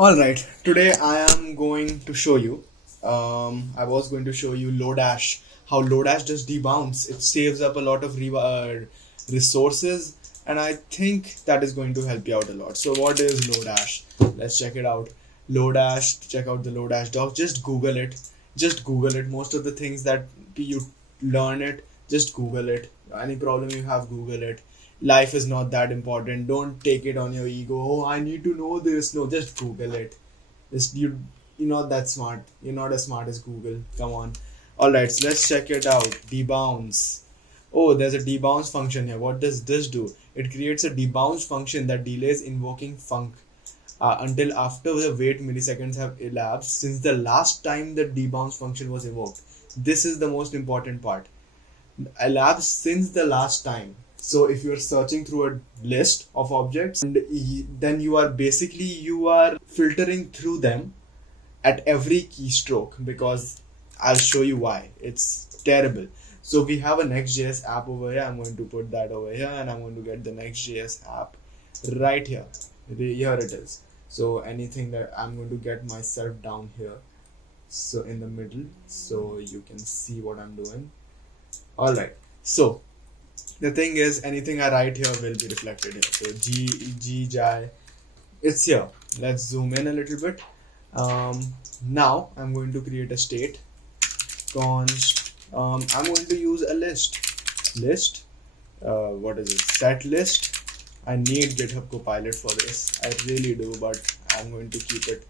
Alright, today I am going to show you, I was going to show you Lodash, how Lodash does debounce. It saves up a lot of resources, and I think that is going to help you out a lot. So what is Lodash? Let's check it out. Lodash, check out the Lodash doc, just Google it. Just Google it. Most of the things that you learn it, just Google it. Any problem you have, Google it. Life is not that important. Don't take it on your ego. Oh, I need to know this. No, just Google it. Just you're not that smart. You're not as smart as Google. Come on. All right, so let's check it out. Debounce. Oh, there's a debounce function here. What does this do? It creates a debounce function that delays invoking func until after the wait milliseconds have elapsed since the last time the debounce function was invoked. This is the most important part. Elapsed since the last time. So if you're searching through a list of objects, and then you are filtering through them at every keystroke, because I'll show you why. It's terrible. So we have a Next.js app over here. I'm going to put that over here, and I'm going to get the Next.js app right here. Here it is. So anything that I'm going to get myself down here, so in the middle, so you can see what I'm doing. All right. So the thing is, anything I write here will be reflected here. So Jai, it's here. Let's zoom in a little bit. Now I'm going to create a state. Const. I'm going to use a list. What is it? Set list. I need GitHub Copilot for this. I really do, but I'm going to keep it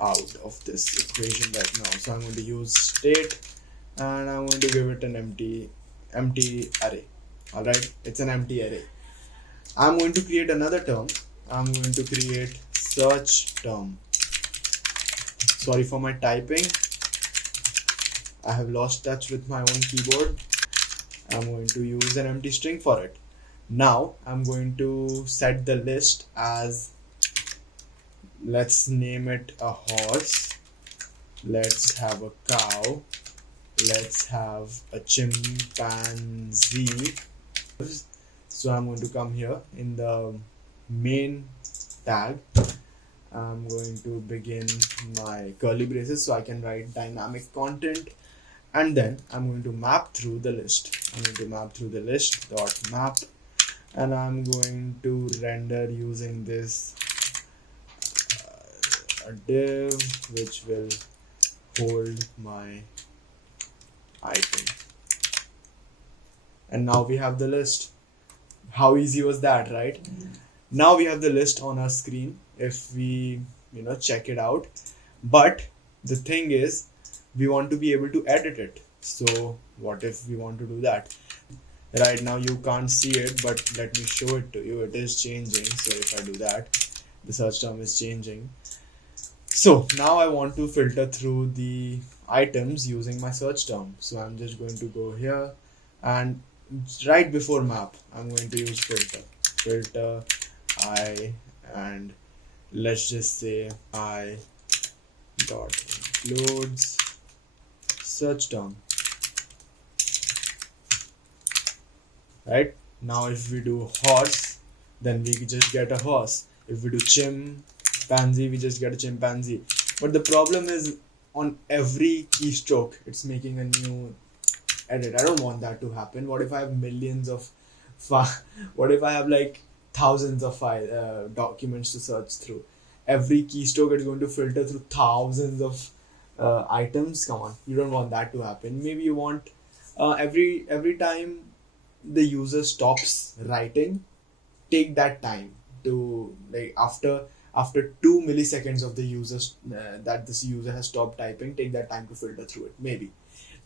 out of this equation right now. So I'm going to use state, and I'm going to give it an empty array. All right, it's an empty array. I'm going to create another term. I'm going to create search term. Sorry for my typing. I have lost touch with my own keyboard. I'm going to use an empty string for it. Now I'm going to set the list as, let's name it a horse. Let's have a cow. Let's have a chimpanzee. So I'm going to come here in the main tag. I'm going to begin my curly braces so I can write dynamic content, and then I'm going to map through the list. I'm going to map through the list dot map, and I'm going to render using this a div which will hold my item. And now we have the list. How easy was that, right? Now we have the list on our screen if we check it out. But the thing is, we want to be able to edit it. So what if we want to do that? Right now you can't see it, but let me show it to you. It is changing. So if I do that, the search term is changing. So now I want to filter through the items using my search term. So I'm just going to go here, and right before map, I'm going to use filter I, and let's just say I dot includes search term. Right now, if we do horse, then we just get a horse. If we do chimpanzee, we just get a chimpanzee. But the problem is, on every keystroke, it's making a new edit. I don't want that to happen. What if I have millions of what if I have like thousands of documents to search through? Every keystroke is going to filter through thousands of items. Come on, you don't want that to happen. Maybe you want every time the user stops writing, take that time to, like, after 2 milliseconds of the user's that this user has stopped typing, take that time to filter through it. Maybe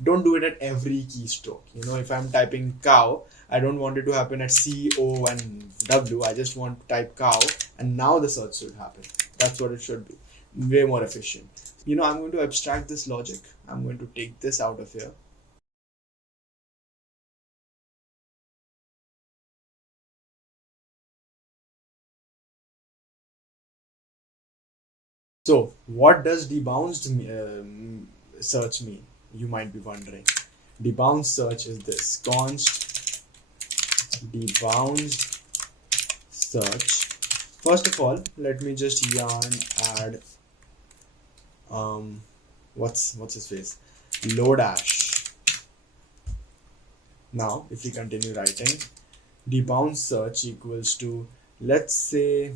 don't do it at every keystroke. If I'm typing cow, I don't want it to happen at C, O, and W. I just want to type cow, and now the search should happen. That's what it should be. Way more efficient. I'm going to abstract this logic. I'm going to take this out of here. So what does debounced search mean? You might be wondering. Debounced search is this: const debounced search First of all, let me just yarn add what's his face, Lodash. Now if we continue writing, debounce search equals to, let's say,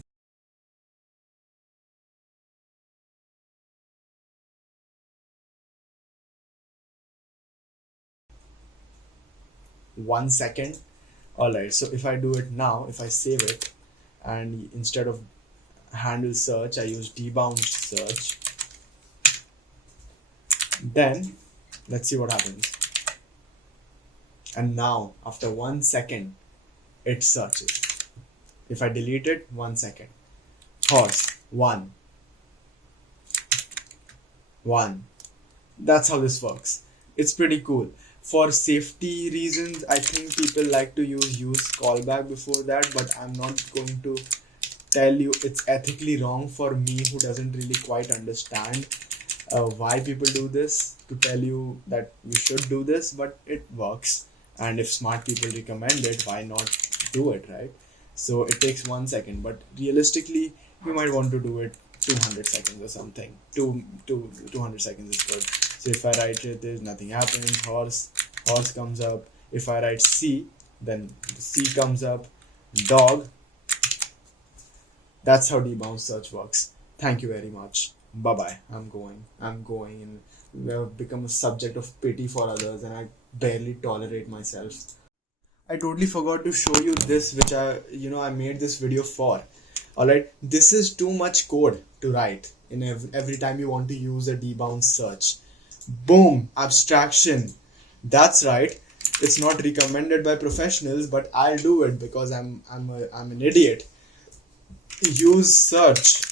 one second. Alright, so if I do it now, if I save it, and instead of handle search I use debounced search, then let's see what happens. And now after 1 second it searches. If I delete it, 1 second. Horse, 1. That's how this works. It's pretty cool. For safety reasons, I think people like to use callback before that, but I'm not going to tell you. It's ethically wrong for me, who doesn't really quite understand why people do this, to tell you that you should do this, but it works. And if smart people recommend it, why not do it, right? So it takes 1 second, but realistically you might want to do it 200 seconds or something. 200 seconds is good. So if I write it, there's nothing happens. Horse comes up. If I write C, then C comes up. Dog. That's how debounce search works. Thank you very much. Bye bye. I'm going, and we have become a subject of pity for others, and I barely tolerate myself. I totally forgot to show you this, which I made this video for. Alright, this is too much code to write in every time you want to use a debounce search. Boom, abstraction. That's right. It's not recommended by professionals, but I'll do it because I'm an idiot. Use search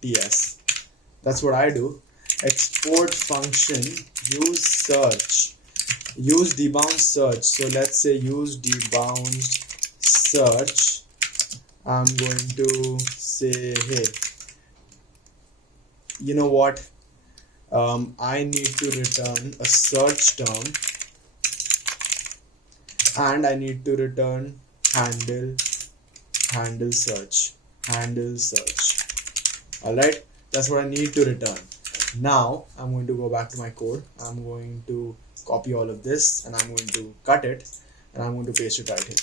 .ts. That's what I do. Export function, use search. Use debounce search. So let's say use debounced search. I'm going to say, hey, you know what? I need to return a search term, and I need to return handle search. Alright, that's what I need to return. Now I'm going to go back to my code. I'm going to copy all of this, and I'm going to cut it, and I'm going to paste it right here.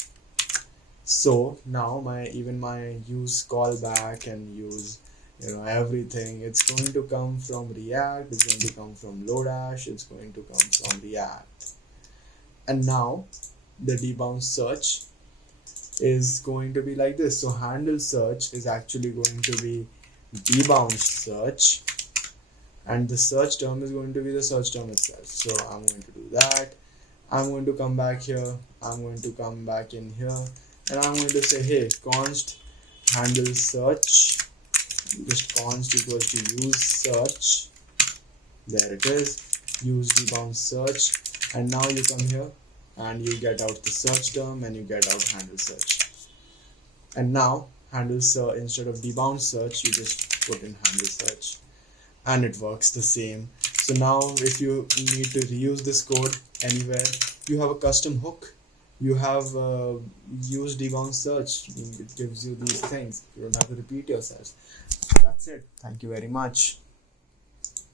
So now even my use callback and use everything, it's going to come from React, it's going to come from Lodash, it's going to come from React. And now the debounce search is going to be like this. So handle search is actually going to be debounced search, and the search term is going to be the search term itself. So I'm going to do that. I'm going to come back here, I'm going to come back in here, and I'm going to say, hey, const handle search, just const equals to use search. There it is, use debounce search. And now you come here and you get out the search term, and you get out handle search. And now handle search, instead of debounce search, you just put in handle search, and it works the same. So now if you need to reuse this code anywhere, you have a custom hook. You have use debounce search. It gives you these things. You don't have to repeat yourself. That's it. Thank you very much.